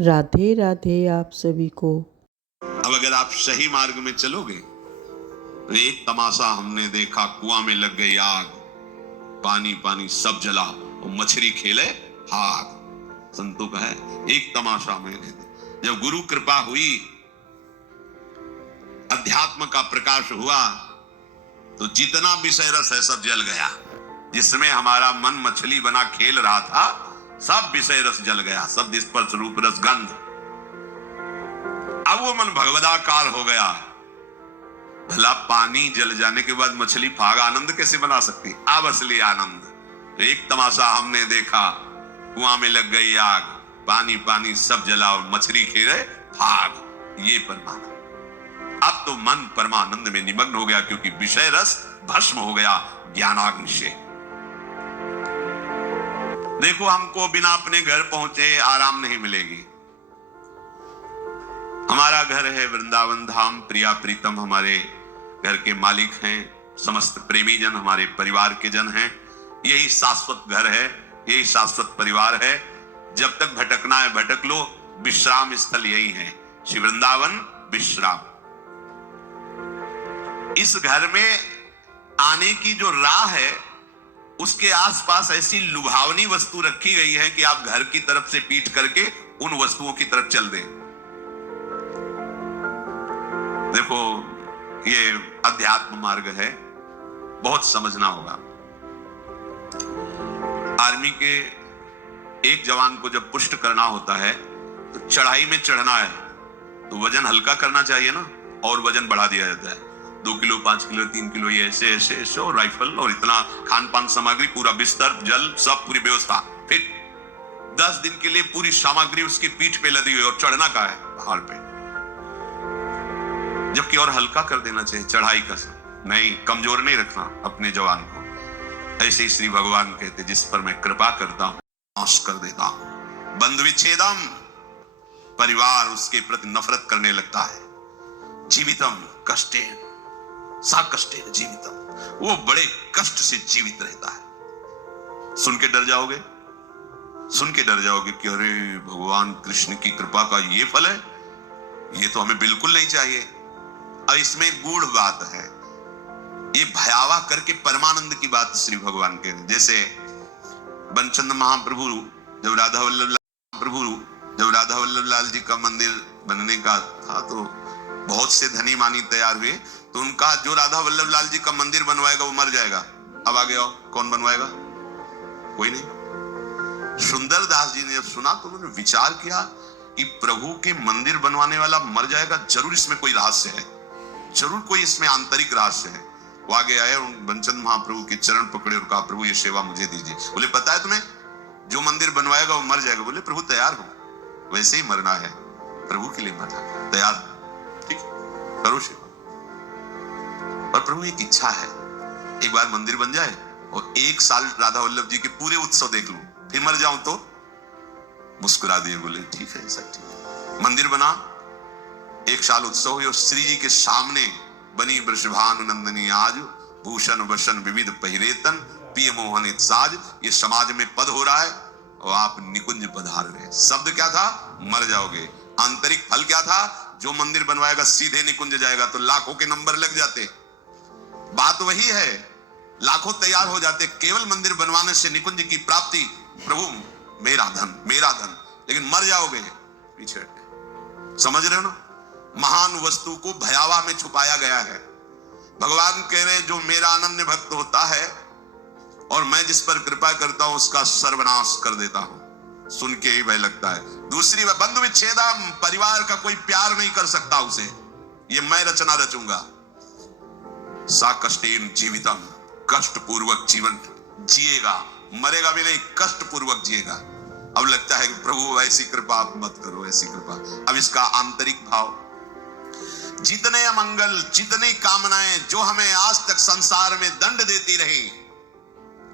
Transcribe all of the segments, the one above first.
राधे राधे आप सभी को। अब अगर आप सही मार्ग में चलोगे तो एक तमाशा हमने देखा, कुआं में लग गई आग, पानी पानी सब जला, और मछली खेले हाथ। संतों का है एक तमाशा मैंने देखा। जब गुरु कृपा हुई, अध्यात्म का प्रकाश हुआ, तो जितना विषय रस है सब जल गया। जिसमें हमारा मन मछली बना खेल रहा था, सब विषय रस जल गया। सब स्पर्श रूप रस गंध। अब वो मन भगवदाकार हो गया। भला पानी जल जाने के बाद मछली फाग आनंद कैसे बना सकती? अब असली आनंद। एक तमाशा हमने देखा, कुआं में लग गई आग, पानी पानी सब जला, और मछली खेले फाग। ये परमानंद। अब तो मन परमानंद में निमग्न हो गया, क्योंकि विषय रस भस्म हो गया ज्ञानाग्नि से। देखो, हमको बिना अपने घर पहुंचे आराम नहीं मिलेगी। हमारा घर है वृंदावन धाम। प्रिया प्रीतम हमारे घर के मालिक हैं। समस्त प्रेमी जन हमारे परिवार के जन हैं। यही शाश्वत घर है, यही शाश्वत परिवार है। जब तक भटकना है भटक लो, विश्राम स्थल यही है, श्री वृंदावन विश्राम। इस घर में आने की जो राह है, उसके आसपास ऐसी लुभावनी वस्तु रखी गई है कि आप घर की तरफ से पीठ करके उन वस्तुओं की तरफ चल दें। देखो, ये अध्यात्म मार्ग है, बहुत समझना होगा। आर्मी के एक जवान को जब पुष्ट करना होता है, तो चढ़ाई में चढ़ना है तो वजन हल्का करना चाहिए ना, और वजन बढ़ा दिया जाता है। 2 किलो 5 किलो 3 किलो, ये ऐसे ऐसे ऐसे, और राइफल और इतना खान पान सामग्री, पूरा बिस्तर जल सब पूरी व्यवस्था। फिर 10 दिन के लिए पूरी सामग्री उसकी पीठ पे लदी हुई, और चढ़ना का है पहाड़ पे। जबकि और हल्का कर देना चाहिए चढ़ाई का। नहीं, कमजोर नहीं रखना अपने जवान को। ऐसे ही श्री भगवान कहते, जिस पर मैं कृपा करता हूं नाश कर देता हूं। बंधु विच्छेदम, परिवार उसके प्रति नफरत करने लगता है। जीवितम कष्टेन सा कष्टेन जीवितम, वो बड़े कष्ट से जीवित रहता है। सुन के डर जाओगे, सुन के डर जाओगे कि अरे भगवान कृष्ण की कृपा का ये फल है, ये तो हमें बिल्कुल नहीं चाहिए। अब इसमें गूढ़ बात है, ये भयावह करके परमानंद की बात श्री भगवान के। जैसे बनचंद महाप्रभु जब राधा वल्लभ लाल जी का मंदिर बनने का था, तो बहुत से धनी मानी तैयार हुए। तो उनका जो राधा वल्लभ लाल जी का मंदिर बनवाएगा वो मर जाएगा। अब आगे आओ, कौन बनवाएगा? कोई नहीं। सुंदर दास जी ने जब सुना तो उन्होंने विचार किया कि प्रभु के मंदिर बनवाने वाला मर जाएगा, जरूर इसमें कोई रहस्य है, जरूर कोई इसमें आंतरिक रहस्य है। वो आगे आए, बनचंद महाप्रभु के चरण पकड़े और कहा, प्रभु ये सेवा मुझे दीजिए। बोले, पता है तुम्हें, जो मंदिर बनवाएगा वो मर जाएगा। बोले, प्रभु तैयार हो, वैसे ही मरना है, प्रभु के लिए मरना तैयार, ठीक करो सेवा। और प्रभु एक इच्छा है, एक बार मंदिर बन जाए और 1 साल राधा वल्लभ जी के पूरे उत्सव देख लूं, फिर मर जाऊं तो? मुस्कुरा दिए, बोले ठीक है, सब ठीक है। मंदिर बना, 1 साल उत्सव हुई, और श्री जी के सामने बनी वृषभानु नंदनी आज, भूषण वसन विविध पहिरेतन, पिय मोहनित साज। ये समाज में पद हो रहा है और आप निकुंज पधार रहे। शब्द क्या था? मर जाओगे। आंतरिक फल क्या था? जो मंदिर बनवाएगा सीधे निकुंज जाएगा, तो लाखों के नंबर लग जाते। बात वही है, लाखों तैयार हो जाते, केवल मंदिर बनवाने से निकुंज की प्राप्ति। प्रभु मेरा धन, मेरा धन, लेकिन मर जाओगे पीछे। समझ रहे हो ना? महान वस्तु को भयावह में छुपाया गया है। भगवान कह रहे, जो मेरा अनन्य भक्त होता है और मैं जिस पर कृपा करता हूं, उसका सर्वनाश कर देता हूं। सुन के ही भय लगता है। दूसरी बात, बंधु विच्छेदम, परिवार का कोई प्यार नहीं कर सकता उसे, ये मैं रचना रचूंगा। सा कष्टेन जीवितम, कष्ट पूर्वक जीवन जिएगा, मरेगा भी नहीं, कष्ट पूर्वक जिएगा। अब लगता है कि प्रभु ऐसी कृपा आप मत करो, ऐसी कृपा। अब इसका आंतरिक भाव, जितने अमंगल, जितनी कामनाएं जो हमें आज तक संसार में दंड देती रही,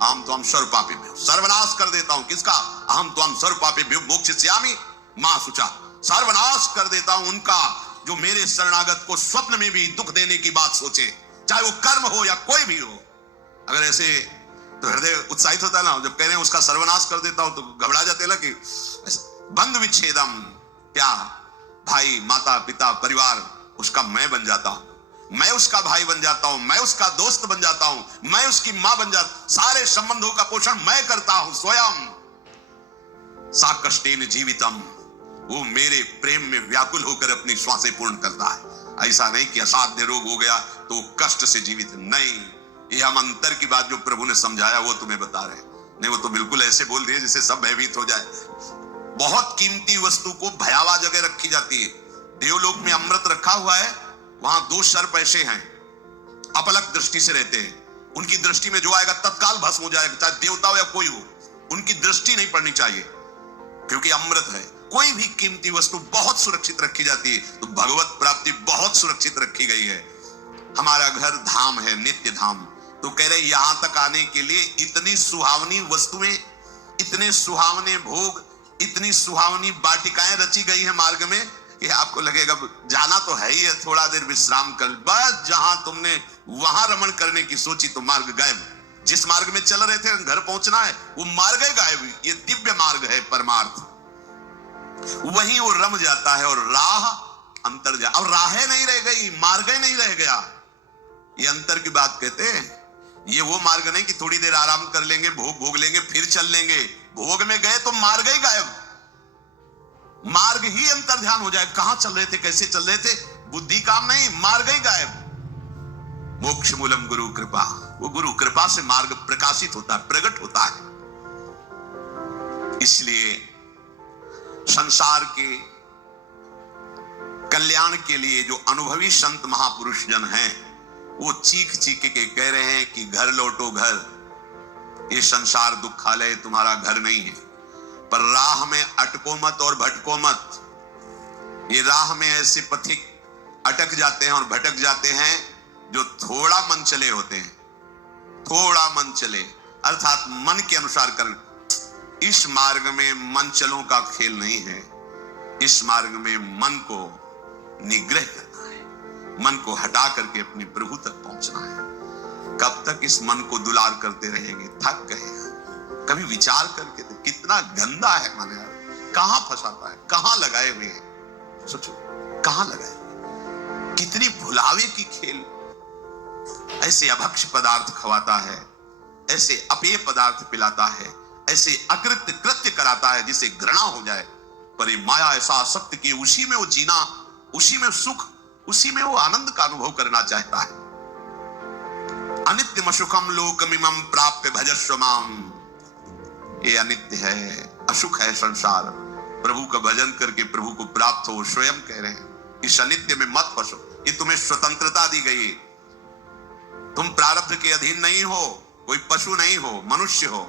अहम त्वं सर्वपापेभ्यो, सर्वनाश कर देता हूं। किसका? अहम त्वं सर्वपापेभ्यो मोक्षयिष्यामि मा शुचा, सर्वनाश कर देता हूं उनका जो मेरे शरणागत को स्वप्न में भी दुख देने की बात सोचे, चाहे वो कर्म हो या कोई भी हो। अगर ऐसे तो हृदय उत्साहित होता है ना, जब कह रहे हैं उसका सर्वनाश कर देता हूं तो घबरा जाते ना कि बंधु विच्छेदम, क्या? भाई, माता, पिता, परिवार, उसका मैं बन जाता हूं, मैं उसका भाई बन जाता हूं, मैं उसका दोस्त बन जाता हूं, मैं उसकी मां बन जाता, सारे संबंधों का पोषण मैं करता हूं स्वयं। सा कष्टेन जीवितम, वो मेरे प्रेम में व्याकुल होकर अपनी श्वासें पूर्ण करता है। ऐसा नहीं कि असाध्य रोग हो गया तो कष्ट से जीवित, नहीं। ये हम अंतर की बात जो प्रभु ने समझाया वो तुम्हें बता रहे हैं। नहीं, वो तो बिल्कुल ऐसे बोल दिए जिससे सब भयभीत हो जाए। बहुत कीमती वस्तु को भयावह जगह रखी जाती है। देवलोक में अमृत रखा हुआ है, वहां 2 सर्प ऐसे हैं, अपलक दृष्टि से रहते हैं। उनकी दृष्टि में जो आएगा तत्काल भस्म हो जाएगा, चाहे देवता हो या कोई हो। उनकी दृष्टि नहीं पड़नी चाहिए, क्योंकि अमृत है। कोई भी कीमती वस्तु बहुत सुरक्षित रखी जाती है, तो भगवत प्राप्ति बहुत सुरक्षित रखी गई है। हमारा घर धाम है, नित्य धाम। तो कह रहे यहां तक आने के लिए इतनी सुहावनी वस्तुएं, इतने सुहावने भोग, इतनी सुहावनी वाटिकाएं रची गई है मार्ग में कि आपको लगेगा जाना तो है ही है, थोड़ा देर विश्राम कर, बस जहां तुमने वहां रमण करने की सोची तो मार्ग गायब। जिस मार्ग में चल रहे थे घर पहुंचना है, वो मार्ग ही गायब। ये दिव्य मार्ग है, परमार्थ, वहीं वो रम जाता है और राह अंतर जा, और राहें नहीं रह गई, मार्ग ही नहीं रह गया। ये अंतर की बात कहते हैं। ये वो मार्ग नहीं कि थोड़ी देर आराम कर लेंगे, भोग भोग लेंगे, फिर चल लेंगे। भोग में गए तो मार्ग ही गायब, मार्ग ही अंतर ध्यान हो जाए। कहां चल रहे थे, कैसे चल रहे थे, बुद्धि काम नहीं, मार्ग ही गायब। मोक्ष मूलम गुरु कृपा, वो गुरु कृपा से मार्ग प्रकाशित होता है, प्रकट होता है। इसलिए संसार के कल्याण के लिए जो अनुभवी संत महापुरुष जन हैं, वो चीख चीख के कह रहे हैं कि घर लौटो घर, ये संसार दुखालय तुम्हारा घर नहीं है। पर राह में अटको मत और भटको मत। ये राह में ऐसे पथिक अटक जाते हैं और भटक जाते हैं जो थोड़ा मन चले होते हैं, थोड़ा मन चले अर्थात मन के अनुसार कर। इस मार्ग में मन चलों का खेल नहीं है। इस मार्ग में मन को निग्रह करना है, मन को हटा करके अपने प्रभु तक पहुंचना है। कब तक इस मन को दुलार करते रहेंगे, थक गए। कभी विचार करके तो कितना गंदा है मन यार, कहां फंसाता है, कहां लगाए हुए हैं, सोचो कहां लगाए हुए, कितनी भुलावे की खेल। ऐसे अभक्ष पदार्थ खवाता है, ऐसे अपेय पदार्थ पिलाता है, ऐसे अकृत्य कृत्य कराता है जिसे घृणा हो जाए। पर ये माया ऐसा आसक्त कि उसी में वो जीना, उसी में सुख, उसी में वो आनंद का अनुभव करना चाहता है। अनित्यम सुखम लोकमिमं प्राप्य भजस्व माम। ये अनित्य है, असुख है संसार। प्रभु का भजन करके प्रभु को प्राप्त हो, स्वयं कह रहे हैं इस अनित्य में मत फंसो। ये तुम्हें स्वतंत्रता दी गई, तुम प्रारब्ध के अधीन नहीं हो, कोई पशु नहीं हो, मनुष्य हो।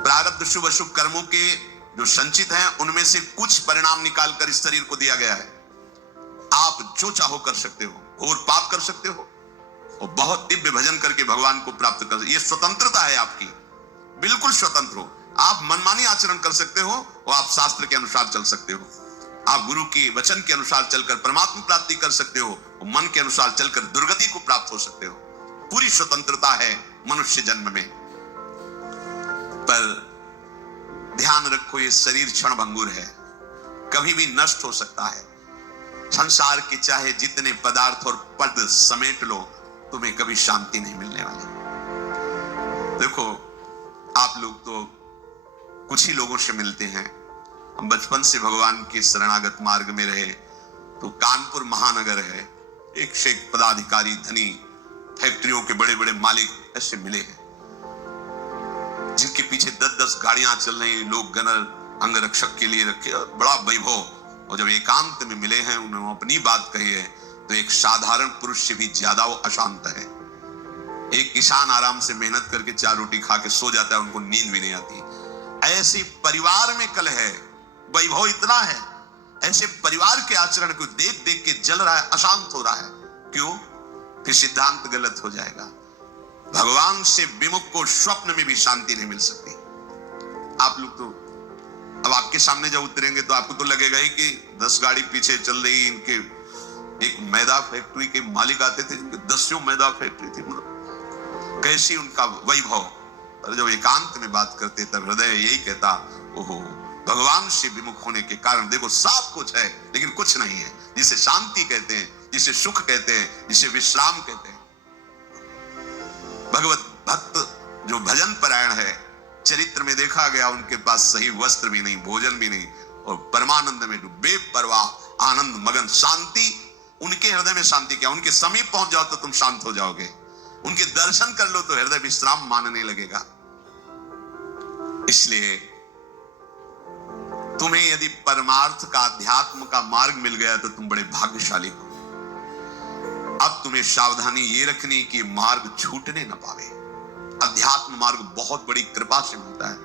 प्रारब्ध शुभ अशुभ कर्मों के जो संचित हैं, उनमें से कुछ परिणाम निकालकर इस शरीर को दिया गया है। आप जो चाहो कर सकते हो, और पाप कर सकते हो और बहुत दिव्य भजन करके भगवान को प्राप्त कर। ये स्वतंत्रता है आपकी, बिल्कुल स्वतंत्र हो। आप मनमानी आचरण कर सकते हो और आप शास्त्र के अनुसार चल सकते हो। आप गुरु के वचन के अनुसार चलकर परमात्मा प्राप्ति कर सकते हो और मन के अनुसार चलकर दुर्गति को प्राप्त हो सकते हो। पूरी स्वतंत्रता है मनुष्य जन्म में। पर ध्यान रखो, ये शरीर क्षण भंगुर है, कभी भी नष्ट हो सकता है। संसार के चाहे जितने पदार्थ और पद समेट लो, तुम्हें कभी शांति नहीं मिलने वाली। देखो, आप लोग तो कुछ ही लोगों से मिलते हैं। हम बचपन से भगवान के शरणागत मार्ग में रहे, तो कानपुर महानगर है, एक से एक पदाधिकारी, धनी, फैक्ट्रियों के बड़े बड़े मालिक ऐसे मिले हैं, जिनके पीछे 10-10 गाड़ियां चल रही, लोग गनर अंगरक्षक के लिए रखे, और बड़ा वैभव। और जब एकांत में मिले हैं, उन्होंने अपनी बात कही है, तो एक साधारण पुरुष से भी ज्यादा वो अशांत है। एक किसान आराम से मेहनत करके 4 रोटी खा के सो जाता है, उनको नींद भी नहीं आती। ऐसे परिवार में कल है, वैभव इतना है, ऐसे परिवार के आचरण को देख देख के जल रहा है, अशांत हो रहा है। क्यों? फिर सिद्धांत गलत हो जाएगा। भगवान से विमुख को स्वप्न में भी शांति नहीं मिल सकती। आप लोग तो अब आपके सामने जब उतरेंगे तो आपको तो लगेगा ही कि 10 गाड़ी पीछे चल रही। इनके एक मैदा फैक्ट्री के मालिक आते थे, 10 मैदा फैक्ट्री थी, कैसी उनका वैभव। और जब एकांत में बात करते तब हृदय यही कहता, ओहो, भगवान से विमुख होने के कारण देखो सब कुछ है लेकिन कुछ नहीं है, जिसे शांति कहते हैं, जिसे सुख कहते हैं, जिसे विश्राम कहते हैं। भगवत भक्त जो भजन परायण है, चरित्र में देखा गया उनके पास सही वस्त्र भी नहीं, भोजन भी नहीं, और परमानंद में बेपरवाह आनंद मगन, शांति उनके हृदय में। शांति क्या, उनके समीप पहुंच जाओ तो तुम शांत हो जाओगे, उनके दर्शन कर लो तो हृदय विश्राम मानने लगेगा। इसलिए तुम्हें यदि परमार्थ का, अध्यात्म का मार्ग मिल गया तो तुम बड़े भाग्यशाली हो। अब तुम्हें सावधानी ये रखनी कि मार्ग छूटने न पावे। अध्यात्म मार्ग बहुत बड़ी कृपा से मिलता है।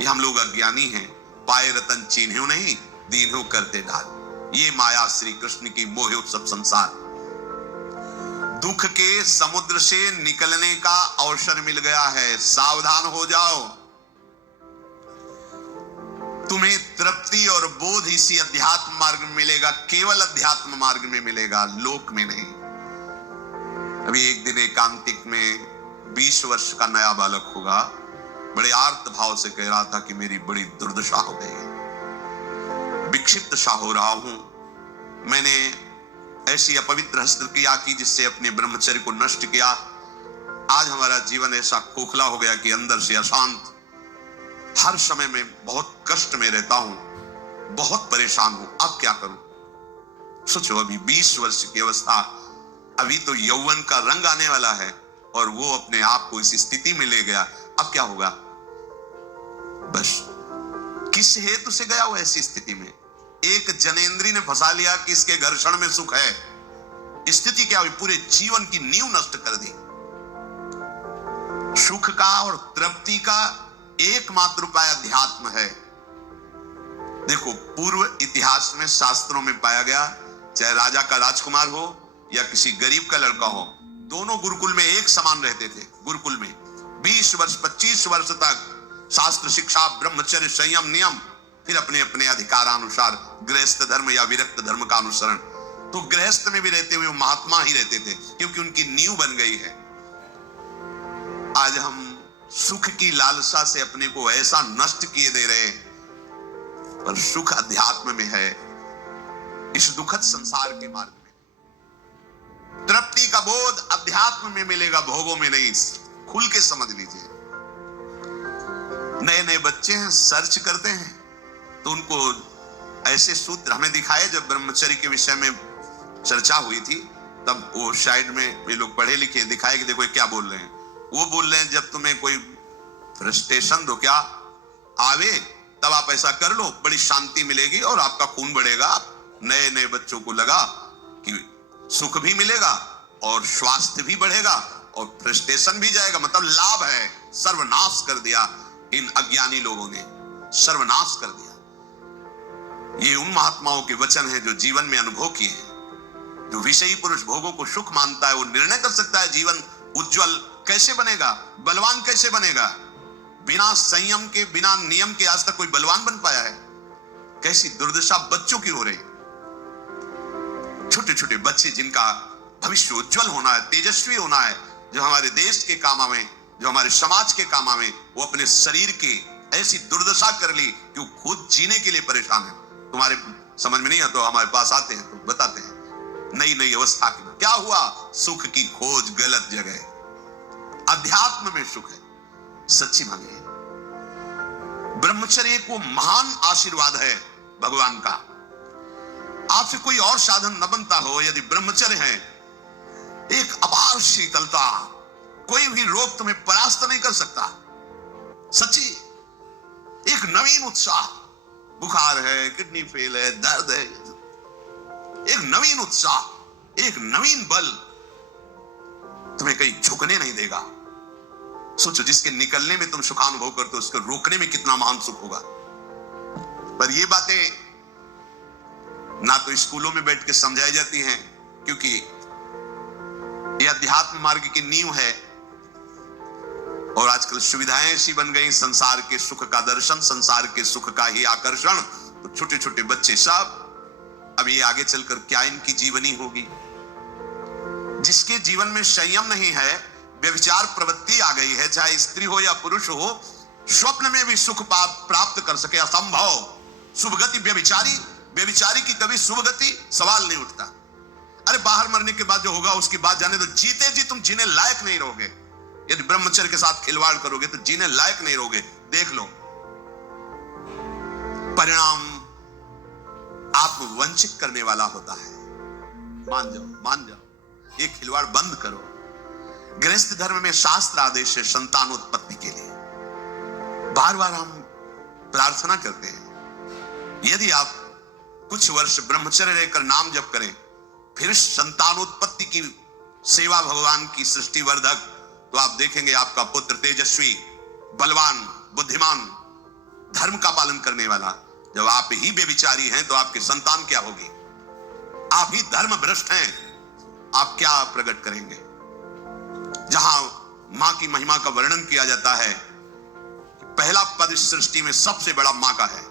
ये हम लोग अज्ञानी हैं, पाए रतन चीन्ह्यो नहीं, दीन्हो करते ढाल। ये माया श्री कृष्ण की मोहे सब संसार। दुख के समुद्र से निकलने का अवसर मिल गया है, सावधान हो जाओ। तुम्हें तृप्ति और बोध इसी अध्यात्म मार्ग में मिलेगा, केवल अध्यात्म मार्ग में मिलेगा, लोक में नहीं। अभी एक दिन एकांतिक में 20 वर्ष का नया बालक होगा, बड़े आर्त भाव से कह रहा था कि मेरी बड़ी दुर्दशा हो गई है, विक्षिप्त सा हो रहा हूं। मैंने ऐसी अपवित्र हस्तक्रिया की जिससे अपने ब्रह्मचर्य को नष्ट किया। आज हमारा जीवन ऐसा खोखला हो गया कि अंदर से अशांत, हर समय में बहुत कष्ट में रहता हूं, बहुत परेशान हूं, अब क्या करूं। सोचो, अभी 20 वर्ष की अवस्था, अभी तो यौवन का रंग आने वाला है और वो अपने आप को इस स्थिति में ले गया, अब क्या होगा। बस किस हेतु से गया वो ऐसी स्थिति में। एक जनेंद्री ने फंसा लिया कि इसके घर्षण में सुख है। स्थिति क्या हुई, पूरे जीवन की नींव नष्ट कर दी। सुख का और तृप्ति का एकमात्र उपाय अध्यात्म है। देखो, पूर्व इतिहास में, शास्त्रों में पाया गया, चाहे राजा का राजकुमार हो या किसी गरीब का लड़का हो, दोनों गुरुकुल में एक समान रहते थे। गुरुकुल में 20 वर्ष 25 वर्ष तक शास्त्र शिक्षा, ब्रह्मचर्य, संयम, नियम, फिर अपने अपने अधिकारानुसार गृहस्थ धर्म या विरक्त धर्म का अनुसरण। तो गृहस्थ में भी रहते हुए महात्मा ही रहते थे, क्योंकि उनकी नींव बन गई है। आज हम सुख की लालसा से अपने को ऐसा नष्ट किए दे रहे, पर सुख अध्यात्म में है, इस दुखद संसार के मार्ग में। तृप्ति का बोध अध्यात्म में मिलेगा, भोगों में नहीं। खुल के समझ लीजिए। नए नए बच्चे हैं, सर्च करते हैं तो उनको ऐसे सूत्र हमें दिखाए। जब ब्रह्मचर्य के विषय में चर्चा हुई थी तब वो साइड में ये लोग पढ़े लिखे दिखाए कि देखो ये क्या बोल रहे हैं। वो बोल रहे हैं जब तुम्हें कोई फ्रस्ट्रेशन दो क्या आवे तब आप ऐसा कर लो, बड़ी शांति मिलेगी और आपका खून बढ़ेगा। नए नए बच्चों को लगा कि सुख भी मिलेगा और स्वास्थ्य भी बढ़ेगा और फ्रस्ट्रेशन भी जाएगा, मतलब लाभ है। सर्वनाश कर दिया इन अज्ञानी लोगों ने, सर्वनाश कर दिया। ये उन महात्माओं के वचन हैं जो जीवन में अनुभव किए हैं। जो विषयी पुरुष भोगों को सुख मानता है वो निर्णय कर सकता है जीवन उज्जवल कैसे बनेगा, बलवान कैसे बनेगा। बिना संयम के, बिना नियम के आज तक कोई बलवान बन पाया है? कैसी दुर्दशा बच्चों की हो रही। छोटे छोटे बच्चे जिनका भविष्य उज्जवल होना है, तेजस्वी होना है, जो हमारे देश के काम आवे, जो हमारे समाज के काम आवे, वो अपने शरीर की ऐसी दुर्दशा कर ली कि वो खुद जीने के लिए परेशान है। तुम्हारे समझ में नहीं है तो हमारे पास आते हैं तो बताते हैं नई नई अवस्था की क्या हुआ। सुख की खोज गलत जगह, अध्यात्म में सुख है, सच्ची मानिए। ब्रह्मचर्य को महान आशीर्वाद है भगवान का। आपसे कोई और साधन न बनता हो, यदि ब्रह्मचर्य है, एक अपार शीतलता, कोई भी रोग तुम्हें परास्त नहीं कर सकता। सच्ची, एक नवीन उत्साह, बुखार है, किडनी फेल है, दर्द है, एक नवीन उत्साह, एक नवीन बल तुम्हें कहीं झुकने नहीं देगा। सोचो, जिसके निकलने में तुम सुखानुभव करते हो उसको रोकने में कितना महान सुख होगा। पर ये बातें ना तो स्कूलों में बैठ के समझाई जाती हैं, क्योंकि ये अध्यात्म मार्ग की नींव है। और आजकल सुविधाएं ऐसी बन गई, संसार के सुख का दर्शन, संसार के सुख का ही आकर्षण। तो छोटे छोटे बच्चे सब, अब ये आगे चलकर क्या इनकी जीवनी होगी। जिसके जीवन में संयम नहीं है, व्यभिचार प्रवृत्ति आ गई है, चाहे स्त्री हो या पुरुष हो, स्वप्न में भी सुख प्राप्त कर सके असंभव। शुभ गति व्यभिचारी, व्यभिचारी की कभी शुभ गति सवाल नहीं उठता। अरे बाहर मरने के बाद जो होगा उसकी बात जाने दो। जीते जी तुम जीने लायक नहीं रहोगे। यदि ब्रह्मचर्य के साथ खिलवाड़ करोगे तो जीने लायक नहीं रहोगे। देख लो परिणाम आपको वंचित करने वाला होता है। मान जाओ, मान जाओ, ये खिलवाड़ बंद करो। गृहस्थ धर्म में शास्त्र आदेश है संतानोत्पत्ति के लिए। बार बार हम प्रार्थना करते हैं, यदि आप कुछ वर्ष ब्रह्मचर्य रहकर नाम जप करें, फिर संतानोत्पत्ति की सेवा भगवान की सृष्टि वर्धक, तो आप देखेंगे आपका पुत्र तेजस्वी, बलवान, बुद्धिमान, धर्म का पालन करने वाला। जब आप ही बेविचारी हैं तो आपकी संतान क्या होगी? आप ही धर्म भ्रष्ट हैं, आप क्या प्रकट करेंगे? जहां मां की महिमा का वर्णन किया जाता है, पहला पद इस सृष्टि में सबसे बड़ा मां का है।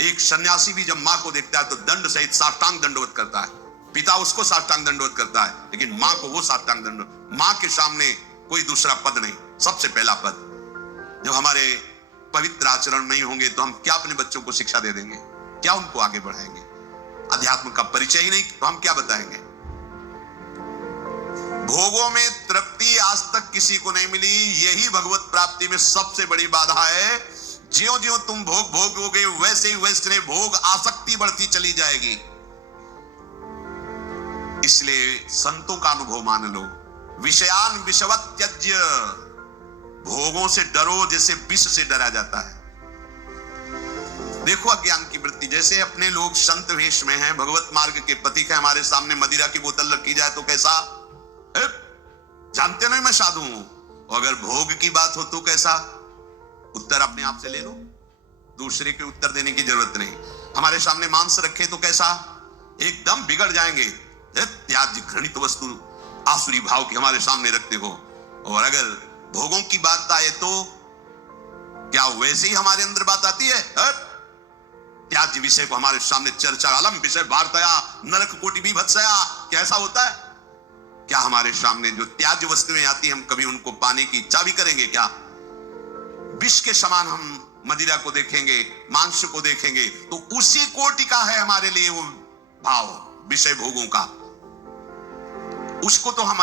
एक सन्यासी भी जब मां को देखता है तो दंड सहित साष्टांग दंडवत करता है। पिता उसको साष्टांग दंडवत करता है, लेकिन मां को वो साष्टांग दंडवत। मां के सामने कोई दूसरा पद नहीं, सबसे पहला पद। जब हमारे पवित्र आचरण नहीं होंगे तो हम क्या अपने बच्चों को शिक्षा दे देंगे? क्या उनको आगे बढ़ाएंगे? अध्यात्म का परिचय ही नहीं तो हम क्या बताएंगे? भोगों में तृप्ति आज तक किसी को नहीं मिली, यही भगवत प्राप्ति में सबसे बड़ी बाधा है। ज्यों ज्यों तुम भोग भोगोगे वैसे ही वैसे भोग आसक्ति बढ़ती चली जाएगी। इसलिए संतों का अनुभव मान लो। विषयान विषवत् त्यज्य, भोगों से डरो जैसे विष से डरा जाता है। देखो अज्ञान की वृत्ति, जैसे अपने लोग संत वेश में हैं, भगवत मार्ग के पथिक है, हमारे सामने मदिरा की बोतल रखी जाए तो कैसा? जानते नहीं मैं साधु हूं। और अगर भोग की बात हो तो कैसा? उत्तर अपने आप से ले लो, दूसरे के उत्तर देने की जरूरत नहीं। हमारे सामने मांस रखे तो कैसा? एकदम बिगड़ जाएंगे। त्याज्य घृणित वस्तु आसुरी भाव की हमारे सामने रखते हो। और अगर भोगों की बात आए तो क्या वैसे ही हमारे अंदर बात आती है? त्याज्य विषय को हमारे सामने चर्चा अलम विषय वार्तया नरक कोटि विभत्सया, कैसा होता है? क्या हमारे सामने जो त्याज्य वस्तुएं आती हैं हम कभी उनको पाने की इच्छा भी करेंगे क्या? विष के समान हम मदिरा को देखेंगे, मांस को देखेंगे तो उसी कोटि का है हमारे लिए वो भाव विषय भोगों का। उसको तो हम